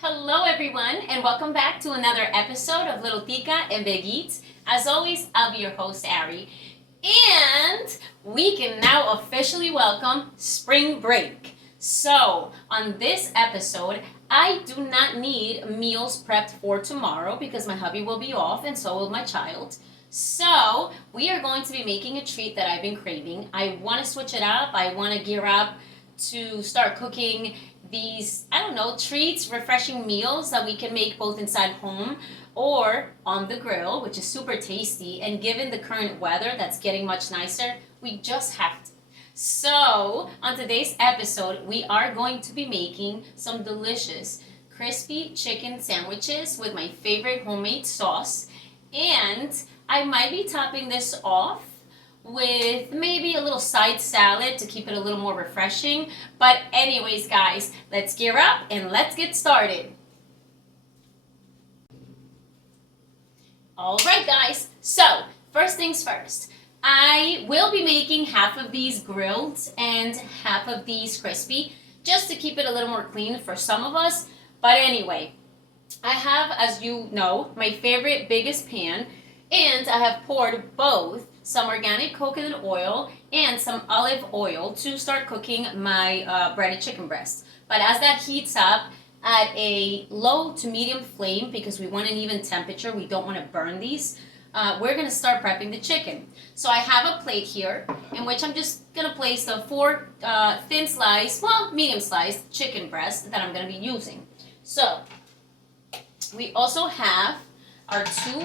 Hello everyone and welcome back to another episode of Little Tica and Big Eats. As always, I'll be your host, Ari. And we can now officially welcome spring break. So, on this episode, I do not need meals prepped for tomorrow because my hubby will be off and so will my child. So, we are going to be making a treat that I've been craving. I want to switch it up. I want to gear up to start cooking these, treats, refreshing meals that we can make both inside home or on the grill, which is super tasty. And given the current weather that's getting much nicer, we just have to. So, on today's episode, we are going to be making some delicious crispy chicken sandwiches with my favorite homemade sauce. And I might be topping this off with maybe a little side salad to keep it a little more refreshing. But anyways, guys, let's gear up and let's get started. All right, guys. So, first things first. I will be making half of these grilled and half of these crispy, just to keep it a little more clean for some of us. But anyway, I have, as you know, my favorite biggest pan, and I have poured both some organic coconut oil and some olive oil to start cooking my breaded chicken breast. But as that heats up at a low to medium flame, because we want an even temperature, we don't want to burn these, we're going to start prepping the chicken. So I have a plate here in which I'm just going to place the four medium sliced chicken breast that I'm going to be using. So we also have our two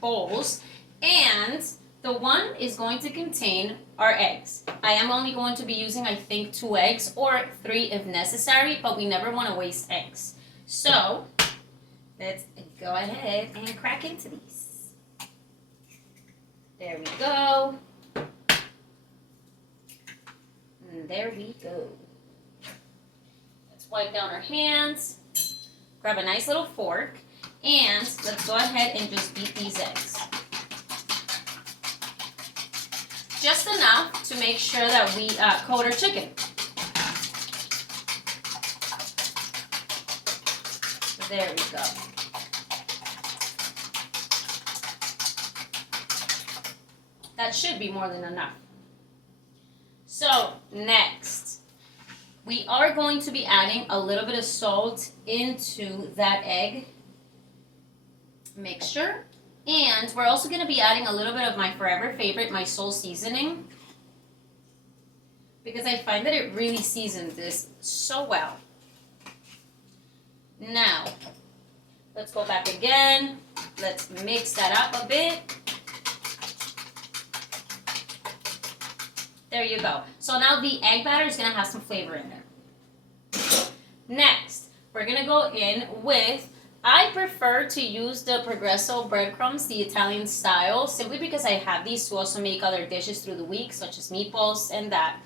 bowls, and the one is going to contain our eggs. I am only going to be using, I think, 2 eggs or 3 if necessary, but we never want to waste eggs. So let's go ahead and crack into these. There we go. And there we go. Let's wipe down our hands, grab a nice little fork, and let's go ahead and just beat these eggs. Just enough to make sure that we coat our chicken. There we go. That should be more than enough. So next, we are going to be adding a little bit of salt into that egg mixture. And we're also going to be adding a little bit of my forever favorite, my soul seasoning, because I find that it really seasons this so well. Now, let's go back again. Let's mix that up a bit. There you go. So now the egg batter is going to have some flavor in there. Next, we're going to go in with, I prefer to use the Progresso breadcrumbs, the Italian style, simply because I have these to also make other dishes through the week, such as meatballs and that,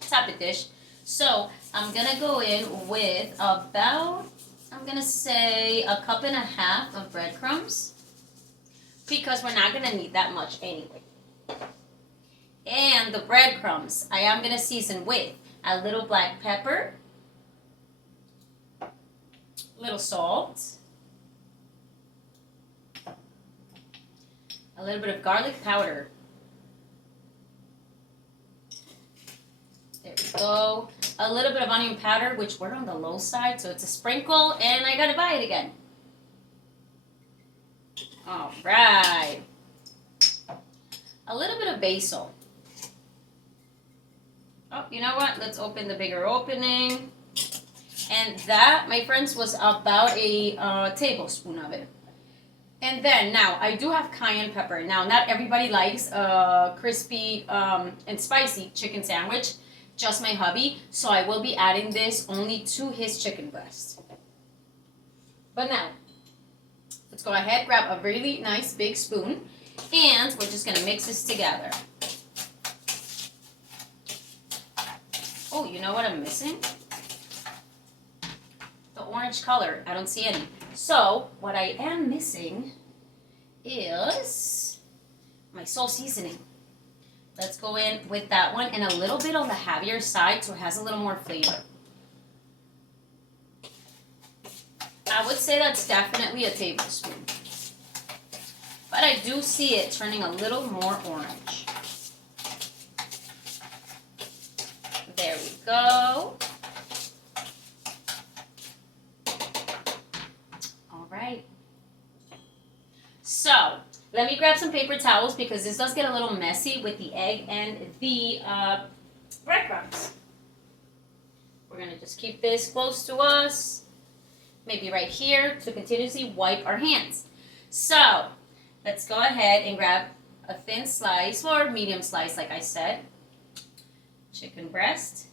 type of dish. So I'm going to go in with about, I'm going to say 1.5 cups of breadcrumbs, because we're not going to need that much anyway. And the breadcrumbs, I am going to season with a little black pepper, little salt, a little bit of garlic powder. There we go. A little bit of onion powder, which we're on the low side, so it's a sprinkle, and I gotta buy it again. All right. A little bit of basil. Oh, you know what? Let's open the bigger opening. And that, my friends, was about a tablespoon of it. And then, now, I do have cayenne pepper. Now, not everybody likes crispy and spicy chicken sandwich, just my hubby. So I will be adding this only to his chicken breast. But now, let's go ahead, grab a really nice big spoon, and we're just going to mix this together. Oh, you know what I'm missing? Orange color. I don't see any. So what I am missing is my soul seasoning. Let's go in with that one, and a little bit on the heavier side so it has a little more flavor. I would say that's definitely a tablespoon. But I do see it turning a little more orange. There we go. All right. So, let me grab some paper towels because this does get a little messy with the egg and the breadcrumbs. We're going to just keep this close to us, maybe right here, to continuously wipe our hands. So, let's go ahead and grab a thin slice or medium slice, like I said, chicken breast.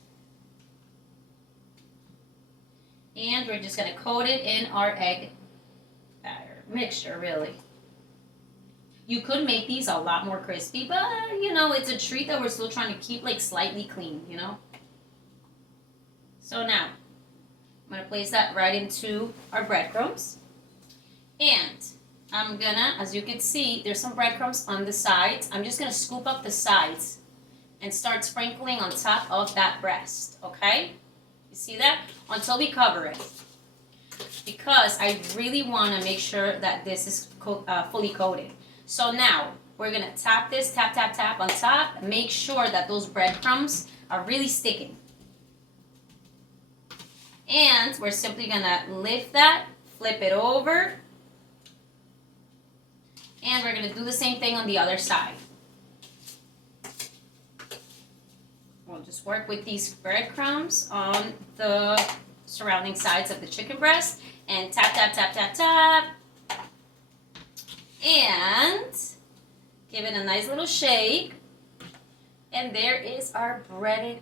And we're just going to coat it in our egg batter mixture, really. You could make these a lot more crispy, but, you know, it's a treat that we're still trying to keep, like, slightly clean, you know? So now, I'm going to place that right into our breadcrumbs. And I'm going to, as you can see, there's some breadcrumbs on the sides. I'm just going to scoop up the sides and start sprinkling on top of that breast, okay? You see that? Until we cover it. Because I really want to make sure that this is fully coated. So now, we're going to tap this, tap, tap, tap on top. Make sure that those breadcrumbs are really sticking. And we're simply going to lift that, flip it over. And we're going to do the same thing on the other side. We'll just work with these breadcrumbs on the surrounding sides of the chicken breast. And tap, tap, tap, tap, tap. And give it a nice little shake. And there is our breaded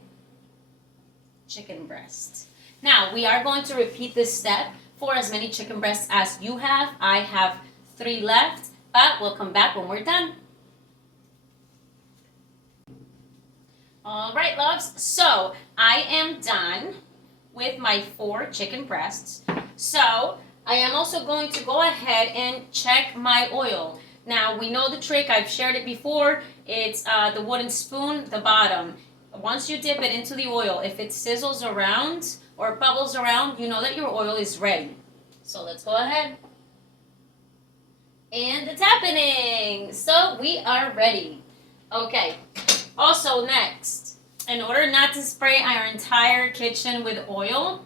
chicken breast. Now, we are going to repeat this step for as many chicken breasts as you have. I have 3 left, but we'll come back when we're done. All right, loves. So, I am done with my 4 chicken breasts. So, I am also going to go ahead and check my oil. Now, we know the trick. I've shared it before. It's the wooden spoon, the bottom. Once you dip it into the oil, if it sizzles around or bubbles around, you know that your oil is ready. So, let's go ahead. And it's happening. So, we are ready. Okay. Also, next, in order not to spray our entire kitchen with oil,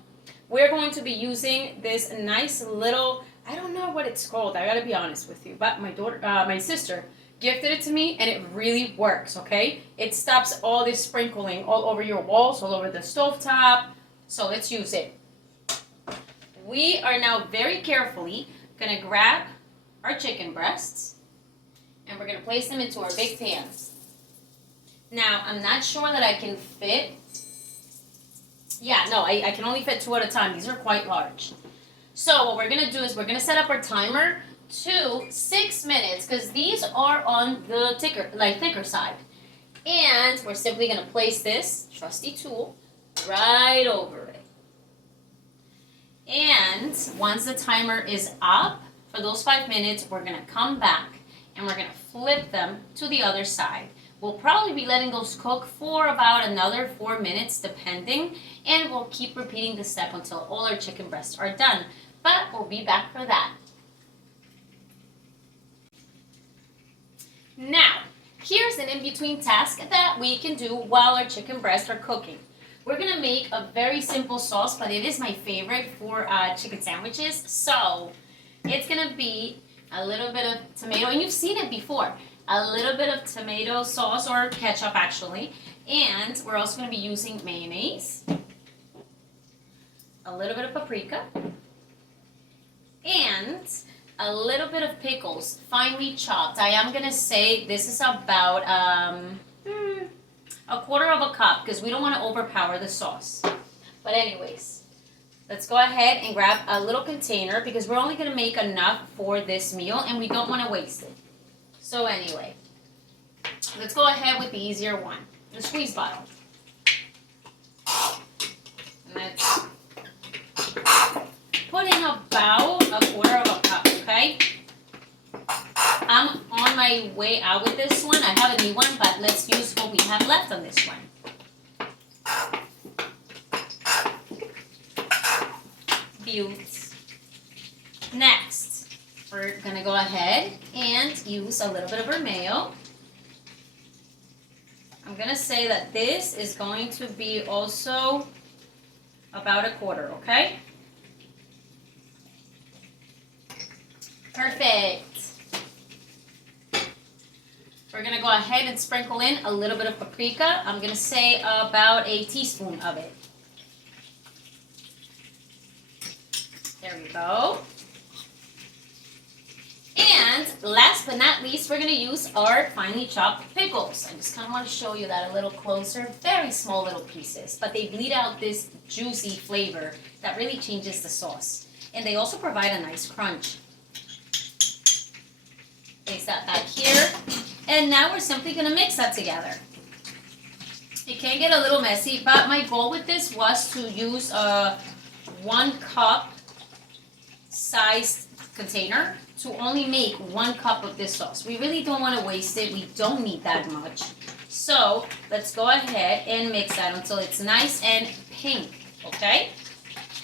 we're going to be using this nice little, I don't know what it's called, I gotta be honest with you, but my sister gifted it to me and it really works, okay? It stops all this sprinkling all over your walls, all over the stovetop, so let's use it. We are now very carefully gonna grab our chicken breasts and we're gonna place them into our big pans. Now, I'm not sure that I can fit. Yeah, no, I can only fit 2 at a time. These are quite large. So what we're going to do is we're going to set up our timer to 6 minutes because these are on the thicker side. And we're simply going to place this trusty tool right over it. And once the timer is up for those 5 minutes, we're going to come back and we're going to flip them to the other side. We'll probably be letting those cook for about another 4 minutes depending, and we'll keep repeating the step until all our chicken breasts are done. But we'll be back for that. Now, here's an in-between task that we can do while our chicken breasts are cooking. We're going to make a very simple sauce, but it is my favorite for chicken sandwiches. So, it's going to be a little bit of tomato, and you've seen it before. A little bit of tomato sauce or ketchup actually, and we're also going to be using mayonnaise, a little bit of paprika, and a little bit of pickles, finely chopped. I am going to say this is about a quarter of a cup because we don't want to overpower the sauce. But anyways, let's go ahead and grab a little container because we're only going to make enough for this meal and we don't want to waste it. So anyway, let's go ahead with the easier one, the squeeze bottle. And let's put in about a quarter of a cup, okay? I'm on my way out with this one. I have a new one, but let's use what we have left on this one. Beauts. Next, we're gonna go ahead and use a little bit of our mayo. I'm gonna say that this is going to be also about a quarter, okay? Perfect. We're gonna go ahead and sprinkle in a little bit of paprika. I'm gonna say about a teaspoon of it. There we go. And last but not least, we're going to use our finely chopped pickles. I just kind of want to show you that a little closer. Very small little pieces, but they bleed out this juicy flavor that really changes the sauce. And they also provide a nice crunch. Place that back here. And now we're simply going to mix that together. It can get a little messy, but my goal with this was to use a 1 cup sized container to only make 1 cup of this sauce. We really don't want to waste it. We don't need that much. So let's go ahead and mix that until it's nice and pink, okay?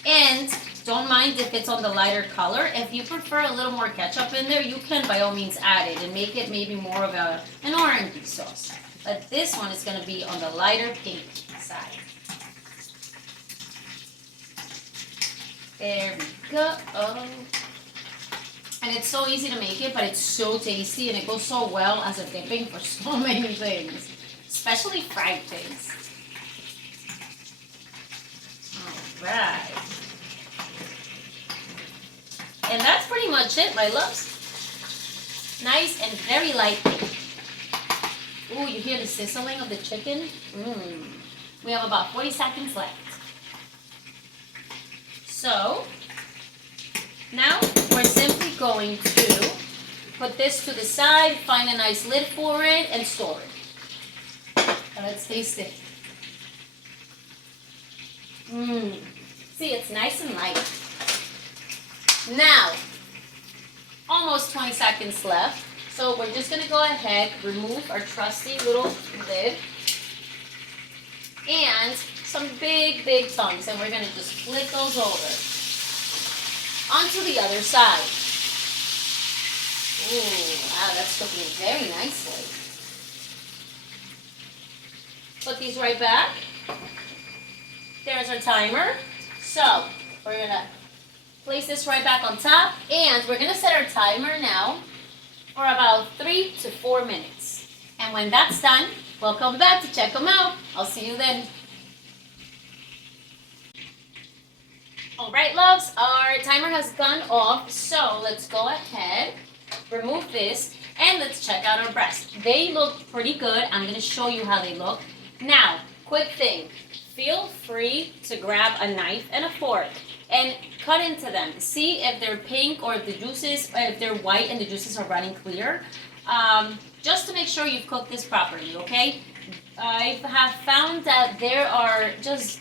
And don't mind if it's on the lighter color. If you prefer a little more ketchup in there, you can by all means add it and make it maybe more of an orangey sauce. But this one is going to be on the lighter pink side. There we go. And it's so easy to make it, but it's so tasty and it goes so well as a dipping for so many things, especially fried things. All right. And that's pretty much it, my loves. Nice and very light pink. Ooh, you hear the sizzling of the chicken? We have about 40 seconds left. So, now we're simply going to put this to the side, find a nice lid for it, and store it. Let's taste it. See, it's nice and light. Now, almost 20 seconds left. So we're just going to go ahead, remove our trusty little lid, and some big, big tongues, and we're going to just flip those over onto the other side. Ooh, wow, that's cooking very nicely. Put these right back. There's our timer. So we're going to place this right back on top, and we're going to set our timer now for about 3 to 4 minutes. And when that's done, we'll come back to check them out. I'll see you then. All right, loves, our timer has gone off, so let's go ahead, remove this, and let's check out our breasts. They look pretty good. I'm going to show you how they look. Now, quick thing, feel free to grab a knife and a fork and cut into them. See if they're pink or if the juices, if they're white and the juices are running clear. Just to make sure you've cooked this properly, okay? I have found that there are just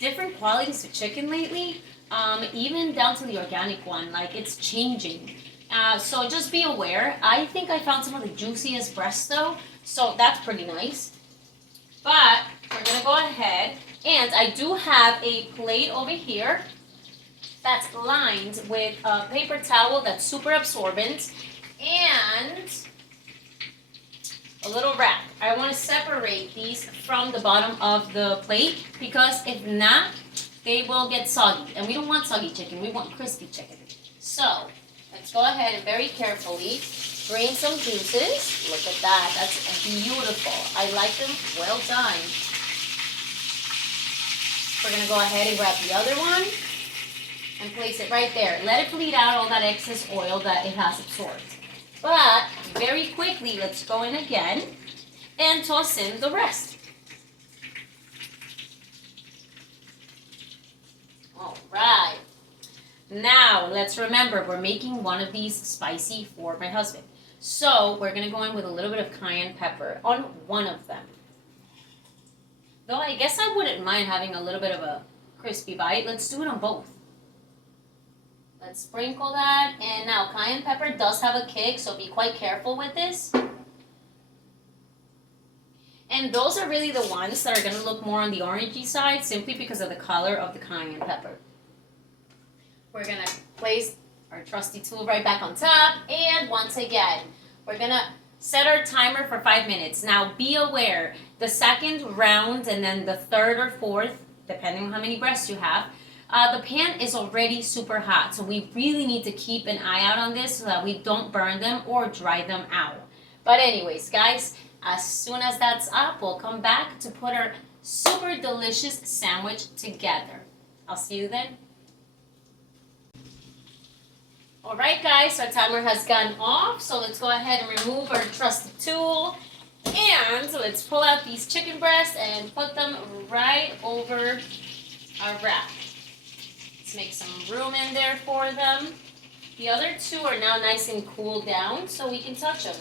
different qualities of chicken lately, even down to the organic one. Like, it's changing. So just be aware. I think I found some of the juiciest breasts though, so that's pretty nice. But we're gonna go ahead, and I do have a plate over here that's lined with a paper towel that's super absorbent and a little wrap. I want to separate these from the bottom of the plate because if not, they will get soggy. And we don't want soggy chicken, we want crispy chicken. So let's go ahead and very carefully drain some juices. Look at that, that's beautiful. I like them well done. We're going to go ahead and grab the other one and place it right there. Let it bleed out all that excess oil that it has absorbed. But very quickly, let's go in again and toss in the rest. All right. Now, let's remember, we're making one of these spicy for my husband. So we're going to go in with a little bit of cayenne pepper on one of them. Though I guess I wouldn't mind having a little bit of a crispy bite. Let's do it on both. Let's sprinkle that. And now cayenne pepper does have a kick, so be quite careful with this. And those are really the ones that are going to look more on the orangey side simply because of the color of the cayenne pepper. We're going to place Our trusty tool right back on top. And once again, we're gonna set our timer for 5 minutes. Now be aware, the second round and then the third or fourth, depending on how many breasts you have, the pan is already super hot. So we really need to keep an eye out on this so that we don't burn them or dry them out. But anyways, guys, as soon as that's up, we'll come back to put our super delicious sandwich together. I'll see you then. All right, guys, our timer has gone off, so let's go ahead and remove our trusty tool. And let's pull out these chicken breasts and put them right over our wrap. Let's make some room in there for them. The other two are now nice and cooled down, so we can touch them.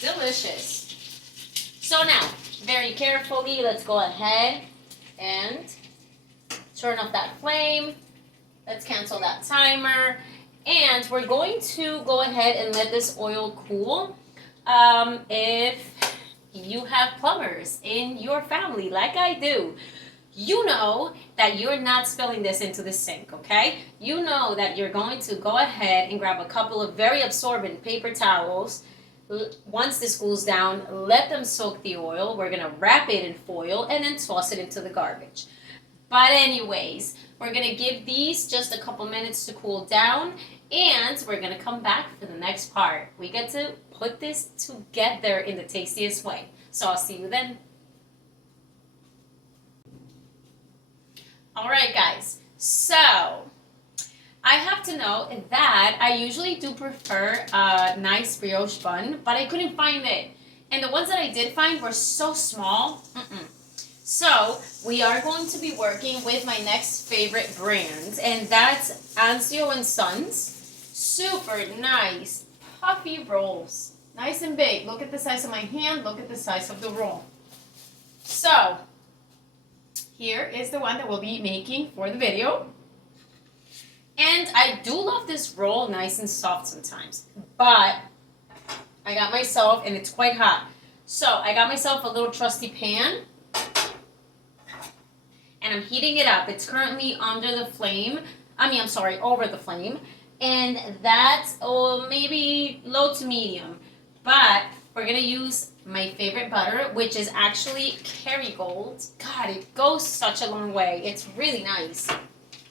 Delicious. So now, very carefully, let's go ahead and turn off that flame. Let's cancel that timer. And we're going to go ahead and let this oil cool. If you have plumbers in your family, like I do, you know that you're not spilling this into the sink, okay? You know that you're going to go ahead and grab a couple of very absorbent paper towels. Once this cools down, let them soak the oil. We're gonna wrap it in foil and then toss it into the garbage. But anyways, we're gonna give these just a couple minutes to cool down, and we're gonna come back for the next part. We get to put this together in the tastiest way. So I'll see you then. All right, guys, so I have to know that I usually do prefer a nice brioche bun, but I couldn't find it. And the ones that I did find were so small. So we are going to be working with my next favorite brand, and that's Anzio & Sons. Super nice, puffy rolls. Nice and big. Look at the size of my hand. Look at the size of the roll. So here is the one that we'll be making for the video. And I do love this roll nice and soft sometimes, but I got myself, and it's quite hot, so I got myself a little trusty pan, and I'm heating it up. It's currently under the flame, over the flame, and that's maybe low to medium, but we're gonna use my favorite butter, which is actually Kerrygold. God, it goes such a long way. It's really nice.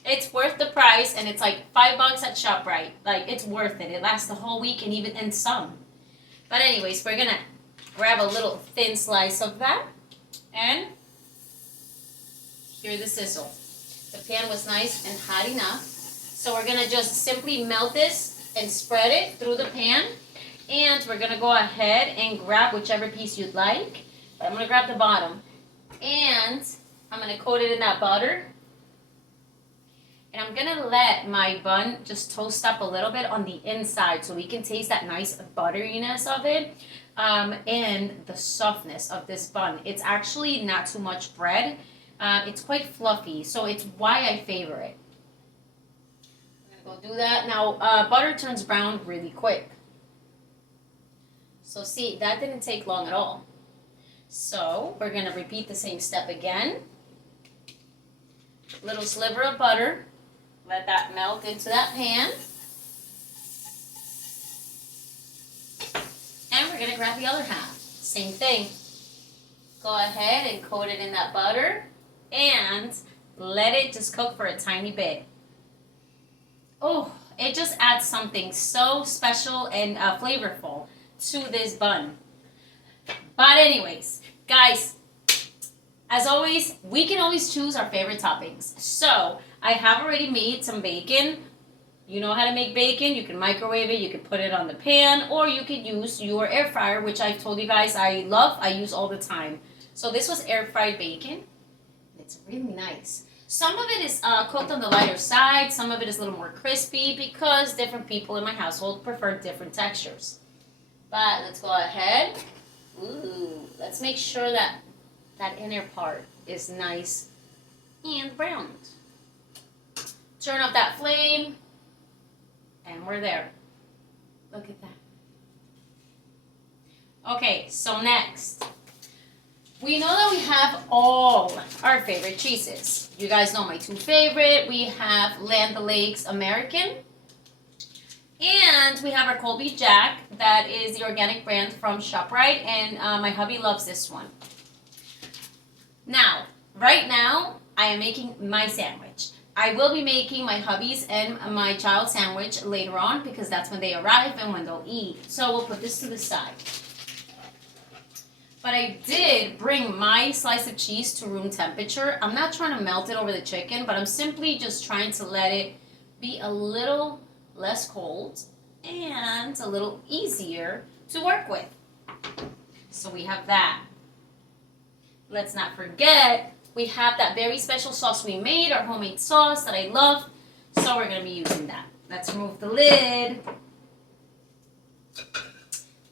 It's worth the price, and it's like $5 at ShopRite. Like, it's worth it. It lasts the whole week and some. But anyways, we're gonna grab a little thin slice of that, and hear the sizzle. The pan was nice and hot enough, so we're gonna just simply melt this and spread it through the pan. And we're gonna go ahead and grab whichever piece you'd like. But I'm gonna grab the bottom, and I'm gonna coat it in that butter. And I'm gonna let my bun just toast up a little bit on the inside so we can taste that nice butteriness of it, and the softness of this bun. It's actually not too much bread. It's quite fluffy, so it's why I favor it. I'm gonna go do that. Now, butter turns brown really quick. So see, that didn't take long at all. So we're gonna repeat the same step again. Little sliver of butter. Let that melt into that pan. And we're gonna grab the other half. Same thing. Go ahead and coat it in that butter and let it just cook for a tiny bit. Oh, it just adds something so special and flavorful to this bun. But anyways, guys, as always, we can always choose our favorite toppings. So I have already made some bacon. You know how to make bacon. You can microwave it. You can put it on the pan, or you could use your air fryer, which I've told you guys I love. I use all the time. So this was air fried bacon. It's really nice. Some of it is cooked on the lighter side. Some of it is a little more crispy because different people in my household prefer different textures. But let's go ahead. Ooh, let's make sure that that inner part is nice and browned. Turn off that flame, and we're there. Look at that. Okay, so next, We know that we have all our favorite cheeses. You guys know my two favorite. We have Land O'Lakes American. And we have our Colby Jack. That is the organic brand from ShopRite. And my hubby loves this one. Now, right now, I am making my sandwich. I will be making my hubby's and my child's sandwich later on because that's when they arrive and when they'll eat. So we'll put this to the side. But I did bring my slice of cheese to room temperature. I'm not trying to melt it over the chicken, but I'm simply just trying to let it be a little less cold and a little easier to work with. So we have that. Let's not forget, we have that very special sauce we made, our homemade sauce that I love. So we're going to be using that. Let's remove the lid.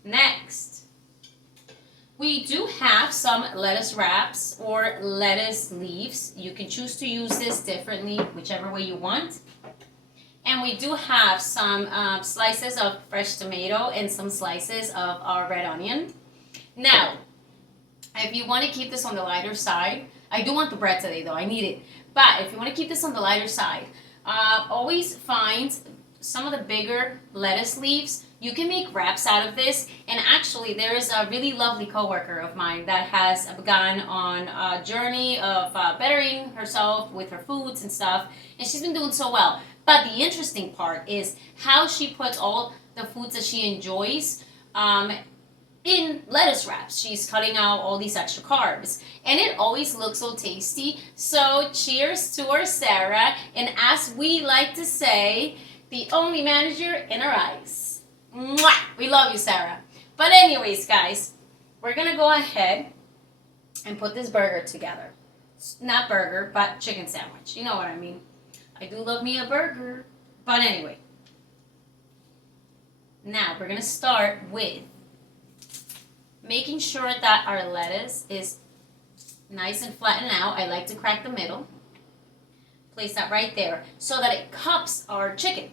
Next, we do have some lettuce wraps or lettuce leaves. You can choose to use this differently, whichever way you want. And we do have some slices of fresh tomato and some slices of our red onion. Now, if you want to keep this on the lighter side, I do want the bread today though, I need it. But if you want to keep this on the lighter side, always find some of the bigger lettuce leaves. You can make wraps out of this, and actually there is a really lovely coworker of mine that has gone on a journey of bettering herself with her foods and stuff, and she's been doing so well. But the interesting part is how she puts all the foods that she enjoys in lettuce wraps. She's cutting out all these extra carbs, and it always looks so tasty. So cheers to our Sarah, and as we like to say, the only manager in our eyes. Mwah! We love you, Sarah. But anyways, guys, we're going to go ahead and put this burger together. Not burger, but chicken sandwich. You know what I mean. I do love me a burger. But anyway. Now, we're going to start with making sure that our lettuce is nice and flattened out. I like to crack the middle. Place that right there so that it cups our chicken.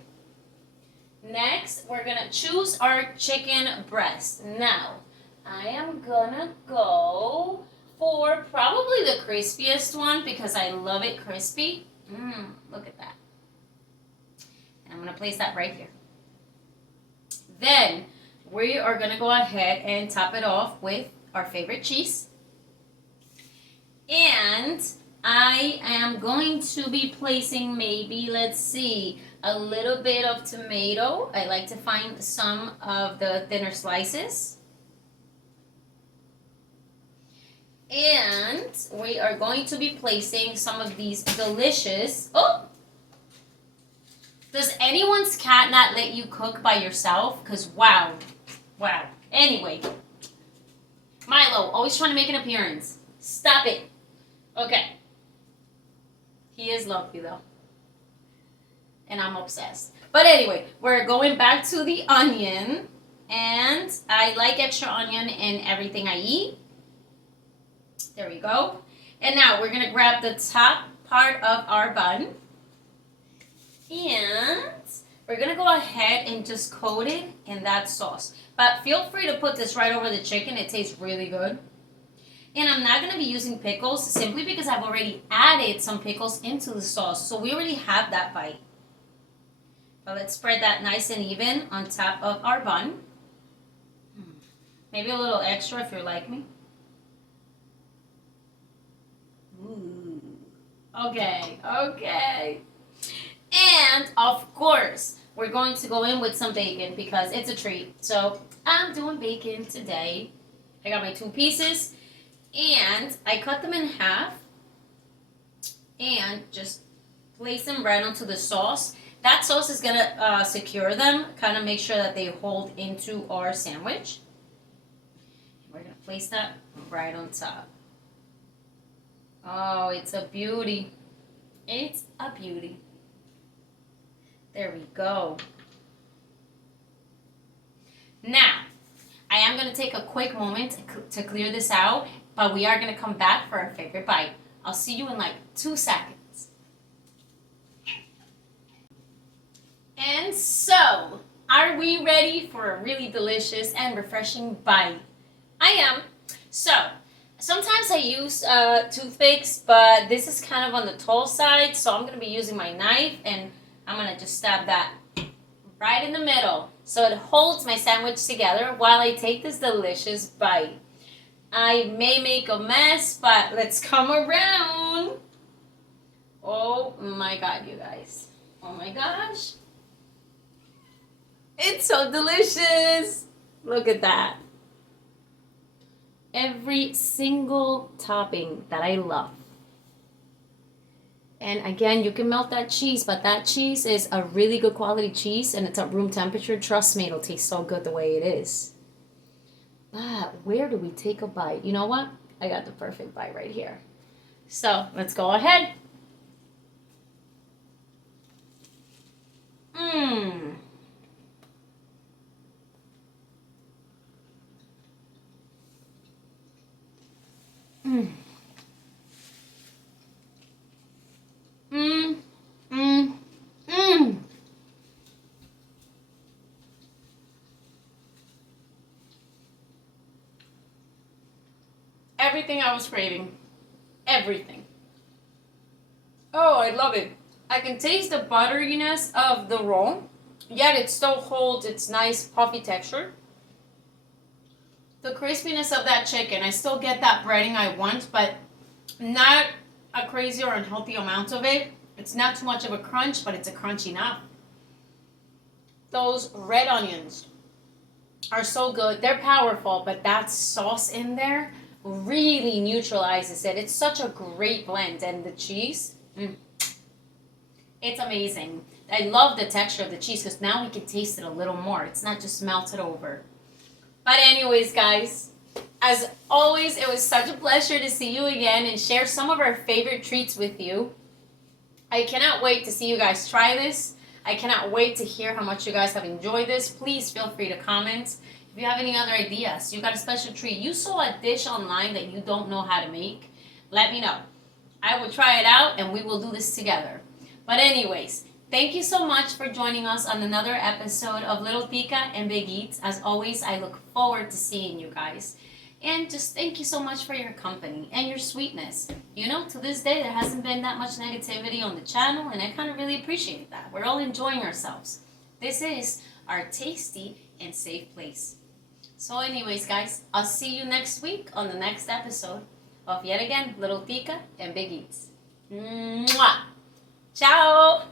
Next, we're going to choose our chicken breast. Now, I am going to go for probably the crispiest one because I love it crispy. Look at that. And I'm going to place that right here. Then, we are going to go ahead and top it off with our favorite cheese. And I am going to be placing maybe, let's see, a little bit of tomato. I like to find some of the thinner slices. And we are going to be placing some of these delicious... Oh! Does anyone's cat not let you cook by yourself? Because wow. Wow. Anyway. Milo, always trying to make an appearance. Stop it. Okay. He is lovely though. And I'm obsessed. But anyway, we're going back to the onion. And I like extra onion in everything I eat. There we go. And now we're going to grab the top part of our bun. And we're going to go ahead and just coat it in that sauce. But feel free to put this right over the chicken. It tastes really good. And I'm not going to be using pickles simply because I've already added some pickles into the sauce. So we already have that bite. But let's spread that nice and even on top of our bun. Maybe a little extra if you're like me. Ooh. Okay, okay. And of course, we're going to go in with some bacon because it's a treat. So I'm doing bacon today. I got my 2 pieces and I cut them in half and just place them right onto the sauce. That sauce is gonna secure them, kind of make sure that they hold into our sandwich. We're gonna place that right on top. Oh, it's a beauty. It's a beauty. There we go. Now, I am going to take a quick moment to clear this out, but we are going to come back for our favorite bite. I'll see you in like 2 seconds. And so, are we ready for a really delicious and refreshing bite? I am. So, Sometimes I use toothpicks, but this is kind of on the tall side, so I'm gonna be using my knife, and I'm gonna just stab that right in the middle so it holds my sandwich together while I take this delicious bite. I may make a mess, but let's come around. Oh my god, you guys. Oh my gosh. It's so delicious. Look at that. Every single topping that I love. And again, you can melt that cheese, but that cheese is a really good quality cheese and it's at room temperature. Trust me, it'll taste so good the way it is. But where do we take a bite? You know what? I got the perfect bite right here. So let's go ahead. Mmm. Mmm. Mmm. Mmm. Mmm. Everything I was craving. Everything. Oh, I love it. I can taste the butteriness of the roll, yet it still holds its nice puffy texture. The crispiness of that chicken, I still get that breading I want, but not a crazy or unhealthy amount of it. It's not too much of a crunch, but it's a crunch enough. Those red onions are so good. They're powerful, but that sauce in there really neutralizes it. It's such a great blend. And the cheese, it's amazing. I love the texture of the cheese because now we can taste it a little more. It's not just melted over. But anyways, guys, as always, it was such a pleasure to see you again and share some of our favorite treats with you. I cannot wait to see you guys try this. I cannot wait to hear how much you guys have enjoyed this. Please feel free to comment. If you have any other ideas, you got a special treat, you saw a dish online that you don't know how to make, let me know. I will try it out and we will do this together. But anyways, thank you so much for joining us on another episode of Little Tica and Big Eats. As always, I look forward to seeing you guys. And just thank you so much for your company and your sweetness. You know, to this day, there hasn't been that much negativity on the channel, and I kind of really appreciate that. We're all enjoying ourselves. This is our tasty and safe place. So anyways, guys, I'll see you next week on the next episode of, yet again, Little Tica and Big Eats. Mwah! Ciao!